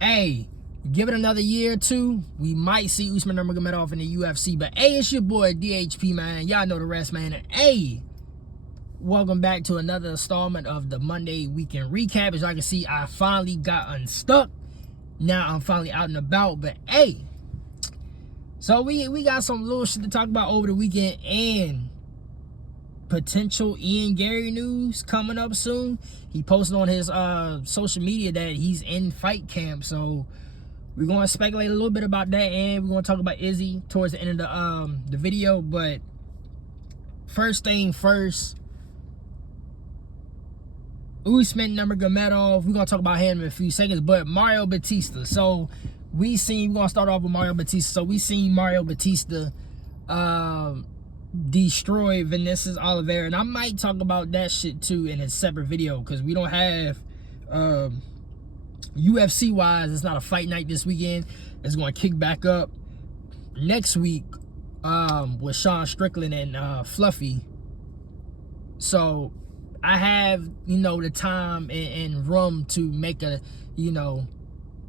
hey, give it another year or two, we might see Usman Nurmagomedov in the UFC. But hey, it's your boy DHP, man. Y'all know the rest, man. And hey, welcome back to another installment of the Monday Weekend Recap. As y'all can see, I finally got unstuck. Now I'm finally out and about. But hey, so we got some little shit to talk about over the weekend, and potential Ian Gary news coming up soon. He posted on his social media that he's in fight camp, so we're going to speculate a little bit about that, and we're going to talk about Izzy towards the end of the video. But first thing first, Usman Nurmagomedov, we're going to talk about him in a few seconds, but Mario Batista. So we're going to start off with Mario Batista. So we seen Mario Batista destroy Vinicius Oliveira, and I might talk about that shit too in a separate video, because we don't have UFC wise, it's not a fight night this weekend. It's going to kick back up next week with Sean Strickland and Fluffy. So I have, the time and room to make a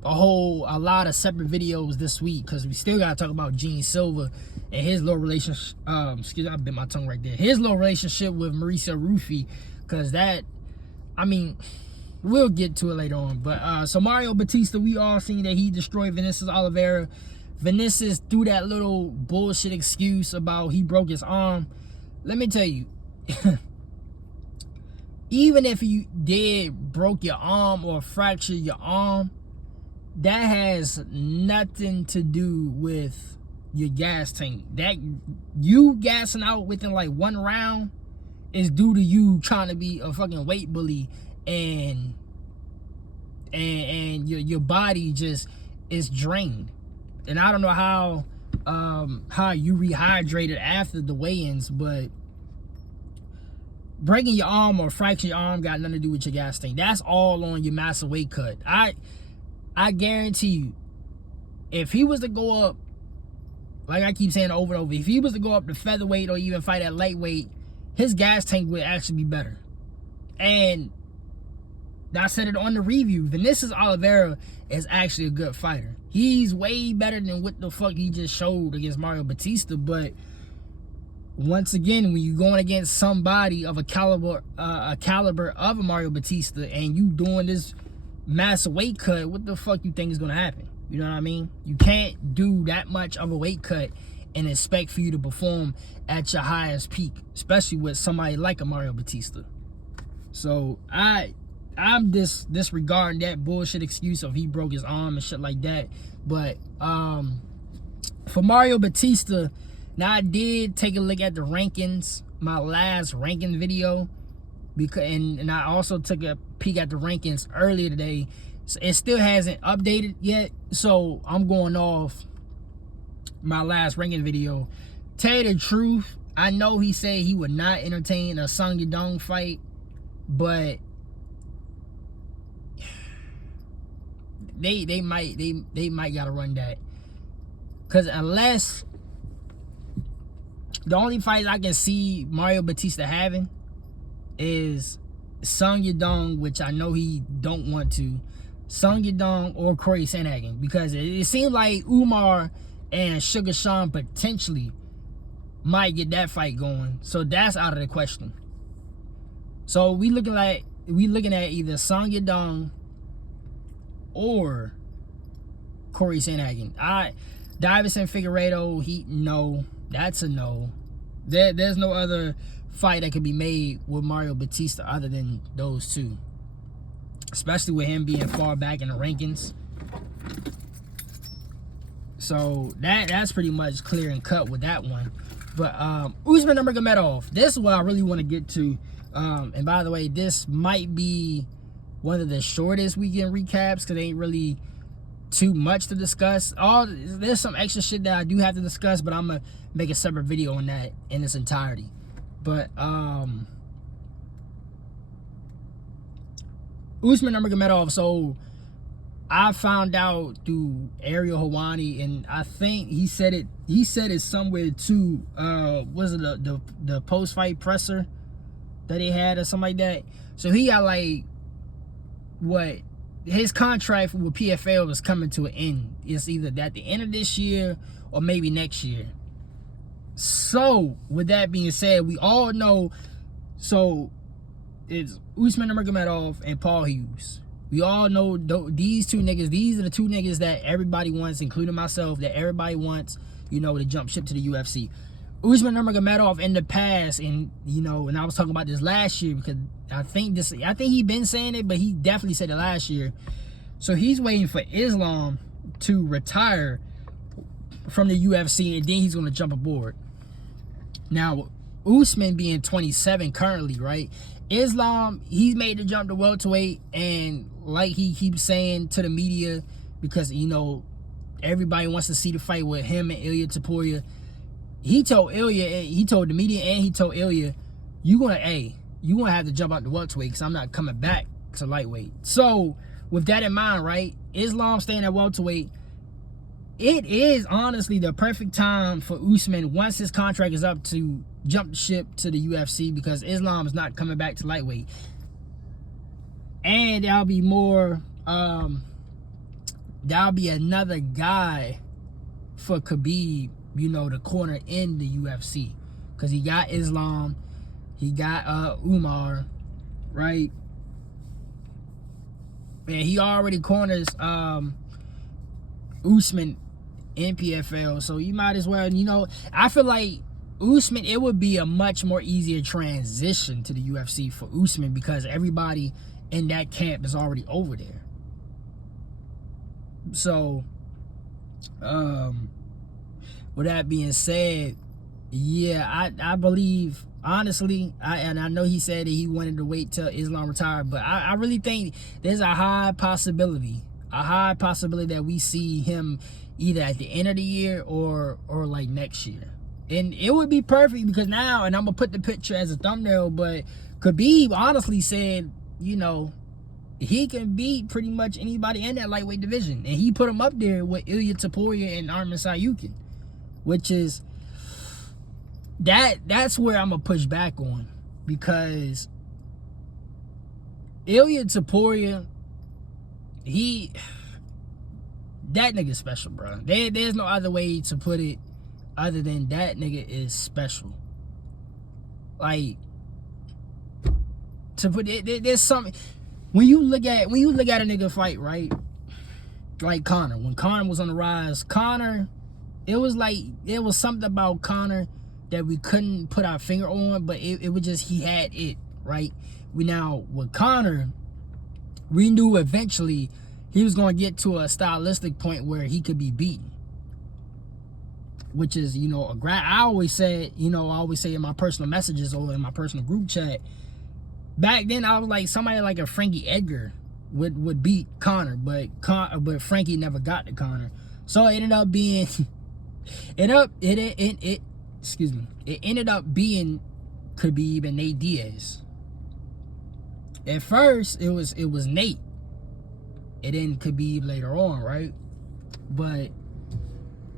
lot of separate videos this week, because we still got to talk about Gene Silva and his little relationship. Excuse me, I bit my tongue right there. His little relationship with Marisa Rufi, because we'll get to it later on. But so Mario Batista, we all seen that he destroyed Vinicius Oliveira. Vinicius threw that little bullshit excuse about he broke his arm. Let me tell you, even if you did broke your arm or fracture your arm, that has nothing to do with your gas tank. That you gassing out within like one round is due to you trying to be a fucking weight bully, and your body just is drained. And I don't know how you rehydrated after the weigh-ins, but breaking your arm or fracturing your arm got nothing to do with your gas tank. That's all on your massive weight cut. I guarantee you, if he was to go up, like I keep saying over and over, if he was to go up to featherweight or even fight at lightweight, his gas tank would actually be better. And I said it on the review, Vinicius Oliveira is actually a good fighter. He's way better than what the fuck he just showed against Mario Batista. But once again, when you're going against somebody of a caliber of a Mario Batista, and you doing this massive weight cut, what the fuck you think is gonna happen? You know what I mean? You can't do that much of a weight cut and expect for you to perform at your highest peak, especially with somebody like a Mario Batista. So I'm disregarding that bullshit excuse of he broke his arm and shit like that. But for Mario Batista, now I did take a look at the rankings, my last ranking video, because and I also took a peek at the rankings earlier today. So it still hasn't updated yet, so I'm going off my last ranking video. Tell you the truth, I know he said he would not entertain a Sung Yadong fight, but they might gotta run that, because unless the only fights I can see Mario Batista having is Sung Yadong, which I know he don't want to, Sung Yadong or Corey Sandhagen, because it seemed like Umar and Sugar Sean potentially might get that fight going, so that's out of the question. So we looking at either Sung Yadong or Corey Sandhagen. Davison Figueiredo, no, that's a no. There's no other fight that could be made with Mario Batista other than those two, especially with him being far back in the rankings. So that's pretty much clear and cut with that one. But Usman Nurmagomedov, this is what I really want to get to. And by the way, this might be one of the shortest weekend recaps, because it ain't really too much to discuss. There's some extra shit that I do have to discuss, but I'm gonna make a separate video on that in its entirety. But Usman Nurmagomedov, so I found out through Ariel Helwani, and I think he said it somewhere too. Was it the post-fight presser that he had or something like that? So he got like what his contract with PFL is coming to an end. It's either at the end of this year or maybe next year. So, with that being said, we all know, so it's Usman Nurmagomedov and Paul Hughes. We all know these two niggas, these are the two niggas that everybody wants, including myself, that everybody wants, you know, to jump ship to the UFC. Usman Nurmagomedov in the past, and you know, and I was talking about this last year because I think he been saying it, but he definitely said it last year. So he's waiting for Islam to retire from the UFC, and then he's going to jump aboard. Now, Usman being 27 currently, right? Islam, he's made the jump to welterweight, and like he keeps saying to the media, because, you know, everybody wants to see the fight with him and Ilia Topuria. He told the media, and he told Ilia, you gonna have to jump out the welterweight because I'm not coming back to lightweight. So, with that in mind, right, Islam staying at welterweight, it is honestly the perfect time for Usman, once his contract is up, to jump ship to the UFC, because Islam is not coming back to lightweight. And that'll be more, that'll be another guy for Khabib, you know, the corner in the UFC. Because he got Islam, he got Umar, right? And he already corners Usman in PFL, so you might as well, you know, I feel like Usman, it would be a much more easier transition to the UFC for Usman because everybody in that camp is already over there. So, with that being said, yeah, I believe, honestly, I know he said that he wanted to wait till Islam retired, but I really think there's a high possibility that we see him either at the end of the year or like next year. And it would be perfect because now, and I'm gonna put the picture as a thumbnail, but Khabib honestly said, you know, he can beat pretty much anybody in that lightweight division, and he put him up there with Ilia Topuria and Arman Sayukin, which is that's where I'm gonna push back on, because Ilia Topuria, that nigga's special, bro. There's no other way to put it other than that nigga is special. Like, to put it, there's something when you look at a nigga fight, right? Like Conor, when Conor was on the rise, it was something about Conor that we couldn't put our finger on, but it was just, he had it, right? With Conor, we knew eventually he was going to get to a stylistic point where he could be beaten, which is, you know, I always say in my personal messages or in my personal group chat, back then I was like, somebody like a Frankie Edgar would beat Conor, but Frankie never got to Conor. So it ended up being it ended up being Khabib and Nate Diaz. At first it was Nate, and then Khabib later on, right? But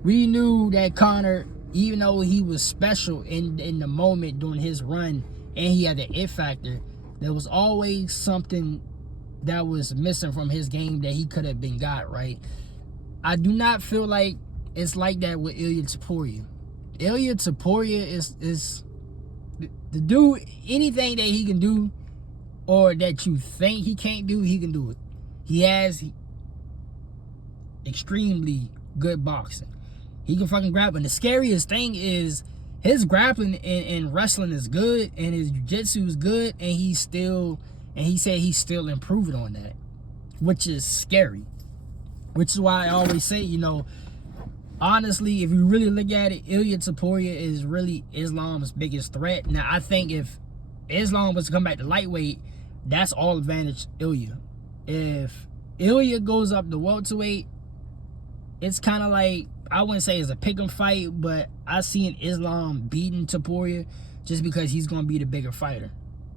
we knew that Conor, even though he was special in the moment during his run, and he had the it factor, there was always something that was missing from his game that he could have been got, right? I do not feel like it's like that with Ilia Topuria. Ilia Topuria is the dude, anything that he can do or that you think he can't do, he can do it. He has extremely good boxing. He can fucking grapple. And the scariest thing is his grappling and wrestling is good, and his jiu-jitsu is good, and he said he's still improving on that, which is scary. Which is why I always say, you know, honestly, if you really look at it, Ilia Topuria is really Islam's biggest threat. Now, I think if Islam was to come back to lightweight, that's all advantage Ilia. If Ilia goes up to welterweight, it's kind of like, I wouldn't say it's a pick'em fight, but I seen Islam beating Topuria just because he's going to be the bigger fighter.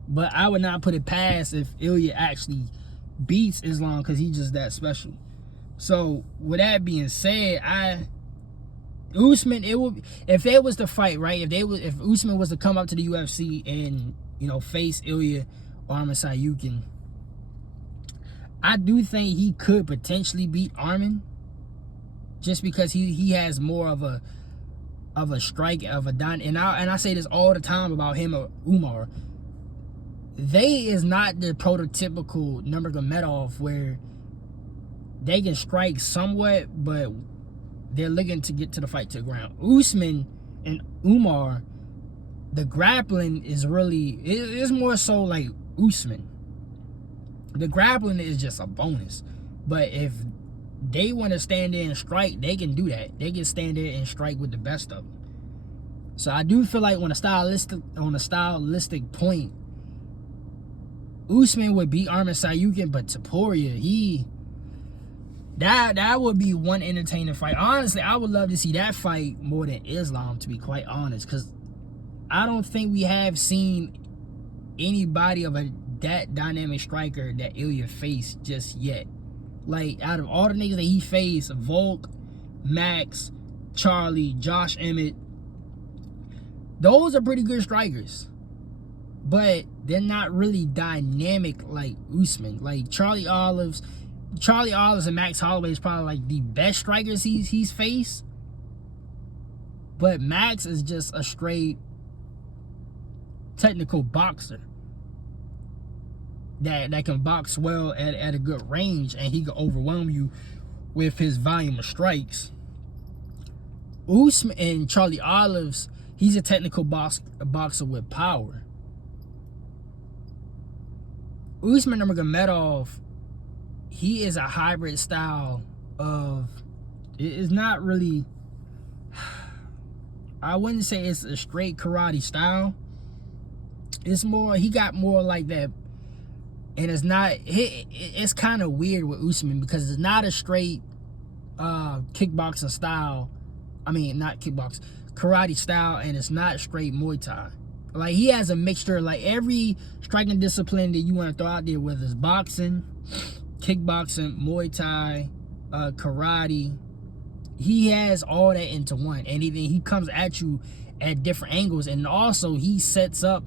But I would not put it past if Ilia actually beats Islam, because he's just that special. So, with that being said, Usman, if it was the fight, right? If Usman was to come up to the UFC and, you know, face Ilia or Arman Sayukin, I do think he could potentially beat Arman, just because he has more of a strike of a dime. And I say this all the time about him or Umar. They is not the prototypical Nurmagomedov where they can strike somewhat, but they're looking to get to the fight to the ground. Usman and Umar, the grappling is really, it's more so like Usman. The grappling is just a bonus. But if they want to stand there and strike, they can do that. They can stand there and strike with the best of them. So I do feel like on a stylistic point, Usman would beat Arman Sayukin, but Topuria, that would be one entertaining fight. Honestly, I would love to see that fight more than Islam, to be quite honest, because I don't think we have seen anybody of that dynamic striker that Ilya faced just yet. Like, out of all the niggas that he faced, Volk, Max, Charlie, Josh Emmett, those are pretty good strikers. But they're not really dynamic like Usman. Like Charlie Olives and Max Holloway is probably like the best strikers he's faced. But Max is just a straight technical boxer that can box well at a good range, and he can overwhelm you with his volume of strikes. Usman and Charlie Olives, he's a technical boxer with power. Usman Nurmagomedov, he is a hybrid style of, it's not really, I wouldn't say it's a straight karate style. It's more, he got more like that. And it's not, it's kind of weird with Usman because it's not a straight kickboxing style. I mean, not kickboxing, karate style, and it's not straight Muay Thai. Like, he has a mixture, like every striking discipline that you want to throw out there, whether it's boxing, kickboxing, Muay Thai, karate, he has all that into one. And he comes at you at different angles, and also he sets up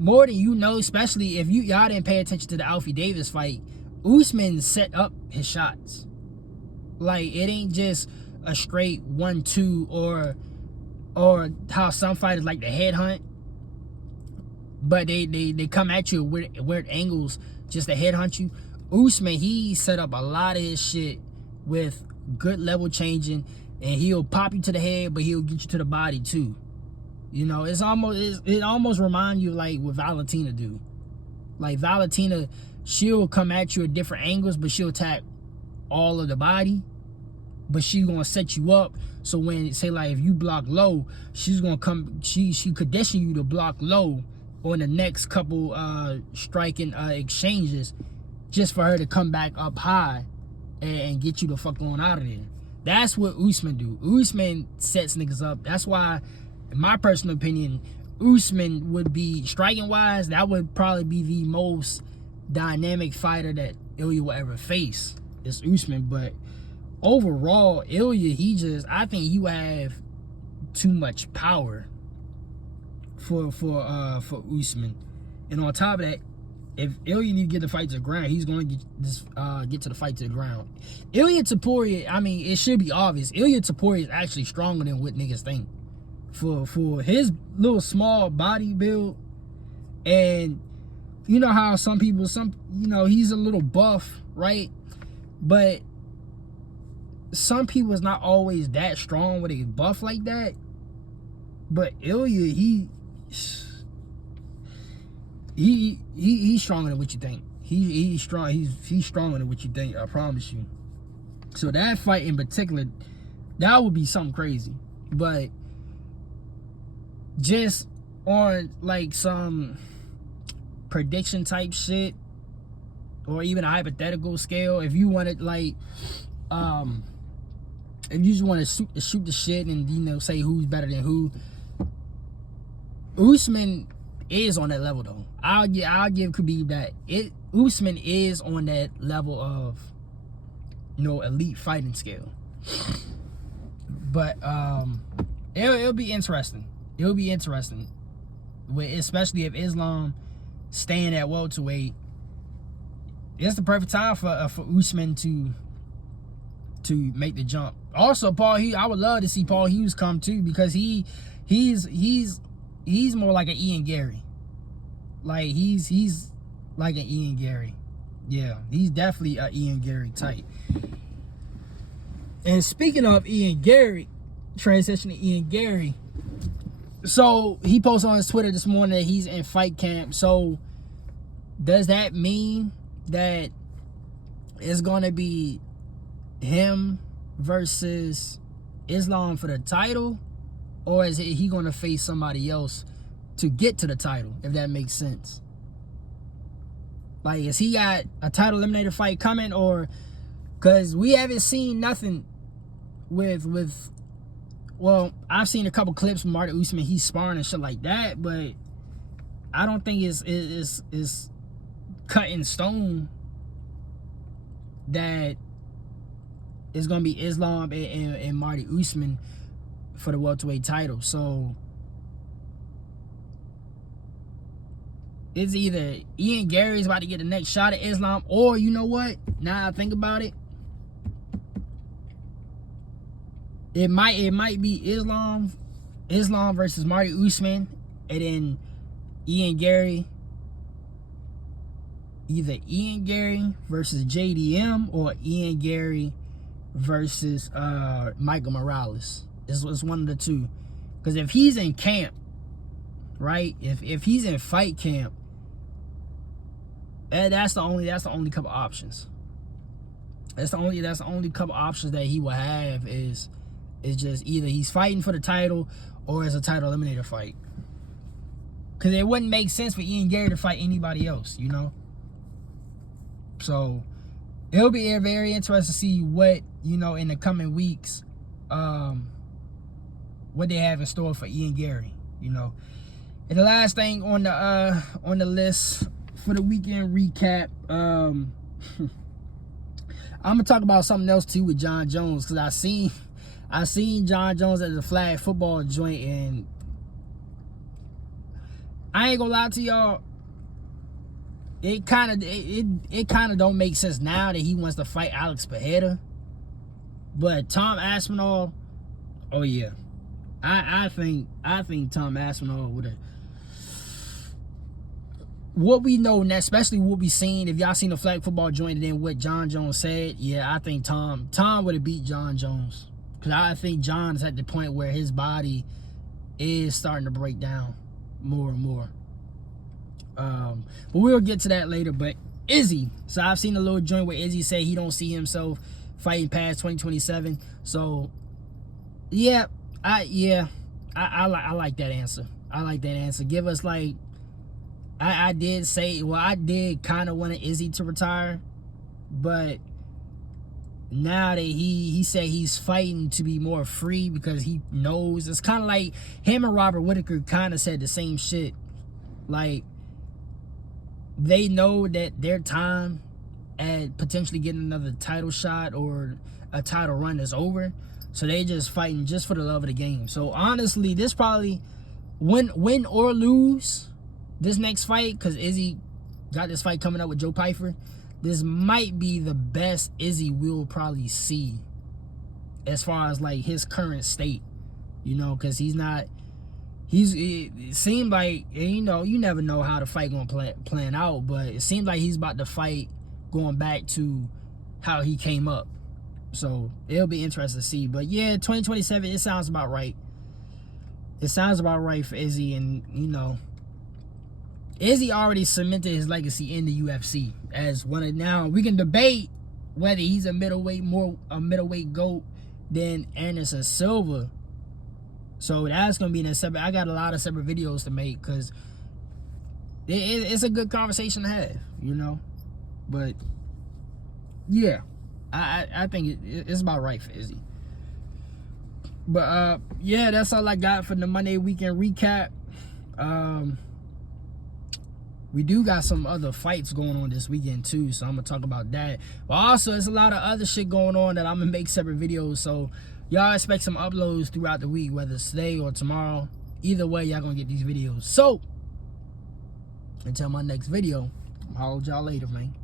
more than you know, especially if y'all didn't pay attention to the Alfie Davis fight. Usman set up his shots. Like, it ain't just a straight 1-2 or how some fighters like to headhunt, but they come at you with weird angles just to headhunt you. Usman, he set up a lot of his shit with good level changing, and he'll pop you to the head, but he'll get you to the body too. You know, it almost reminds you like what Valentina do. Like Valentina, she'll come at you at different angles, but she'll attack all of the body. But she's gonna set you up so when, say like if you block low, she's gonna come. She condition you to block low on the next couple striking exchanges, just for her to come back up high and get you the fuck on out of there. That's what Usman do. Usman sets niggas up. That's why, in my personal opinion, Usman would be, striking wise, that would probably be the most dynamic fighter that Ilya will ever face. It's Usman. But overall, Ilya, I think he would have too much power for Usman. And on top of that, if Ilya need to get the fight to the ground, he's going to get to the fight to the ground. Ilya Topuria, I mean, it should be obvious. Ilya Topuria is actually stronger than what niggas think. For his little small body build, and you know how some people, he's a little buff, right? But some people is not always that strong with a buff like that. But Ilya, he's stronger than what you think. He's strong. He's stronger than what you think. I promise you. So that fight in particular, that would be something crazy. But just on like some prediction type shit, or even a hypothetical scale, if you wanted like, if you just want to shoot the shit and say who's better than who, Usman is on that level though. I'll give Khabib that. Usman is on that level of elite fighting skill. But it'll be interesting. It'll be interesting, especially if Islam staying at welterweight. it's the perfect time for Usman to make the jump. Also, I would love to see Paul Hughes come too, because he's more like an Ian Gary. Like he's like an Ian Gary. Yeah, he's definitely an Ian Gary type. And speaking of Ian Gary, transition to Ian Gary. So he posted on his Twitter this morning that he's in fight camp. So does that mean that it's gonna be him versus Islam for the title, or is he gonna face somebody else to get to the title, if that makes sense? Like, is he got a title eliminator fight coming, or because we haven't seen nothing with well, I've seen a couple clips from Marty Usman, he's sparring and shit like that, but I don't think it's cut in stone that it's gonna be Islam and Marty Usman for the welterweight title. So it's either Ian Gary's about to get the next shot at Islam, or you know what? Now I think about it, it might be Islam versus Marty Usman, and then Ian Gary, either Ian Gary versus JDM or Ian Gary versus Michael Morales. It's one of the two. Because if he's in camp, right? If he's in fight camp, that's the only couple options. That's the only couple options that he will have is just either he's fighting for the title or it's a title eliminator fight. Because it wouldn't make sense for Ian Gary to fight anybody else, you know? So it'll be very interesting to see what, you know, in the coming weeks, what they have in store for Ian Gary, you know. And the last thing on the list for the weekend recap, I'm gonna talk about something else too with John Jones, because I seen John Jones at the flag football joint, and I ain't gonna lie to y'all, it kind of don't make sense now that he wants to fight Alex Pereira. But Tom Aspinall, oh yeah, I think Tom Aspinall would have. What we know now, especially what we seen, if y'all seen the flag football joint and then what John Jones said, yeah, I think Tom would have beat John Jones. Because I think John is at the point where his body is starting to break down more and more. But we'll get to that later. But Izzy, so I've seen a little joint where Izzy said he don't see himself fighting past 2027. So yeah, I like that answer. I like that answer. Give us like, I did say, well, I did kind of want Izzy to retire, but now that he said he's fighting to be more free because he knows, it's kind of like him and Robert Whittaker kind of said the same shit. Like, they know that their time at potentially getting another title shot or a title run is over, so they just fighting just for the love of the game. So honestly, this probably, win or lose this next fight, because Izzy got this fight coming up with Joe Pyfer, this might be the best Izzy will probably see as far as like his current state, you know, because it seemed like, you know, you never know how the fight gonna plan out, but it seems like he's about to fight going back to how he came up. So it'll be interesting to see. But yeah, 2027, it sounds about right. It sounds about right for Izzy. And you know, Izzy already cemented his legacy in the UFC as one of, now we can debate whether he's a middleweight GOAT than Anderson Silva. So that's gonna be in a separate, I got a lot of separate videos to make, because it's a good conversation to have, you know. But yeah, I think it's about right for Izzy. But yeah, that's all I got for the Monday weekend recap. We do got some other fights going on this weekend too, so I'm gonna talk about that. But also, there's a lot of other shit going on that I'm gonna make separate videos, so y'all expect some uploads throughout the week, whether it's today or tomorrow. Either way, y'all gonna get these videos. So until my next video, I'll holler at y'all later, man.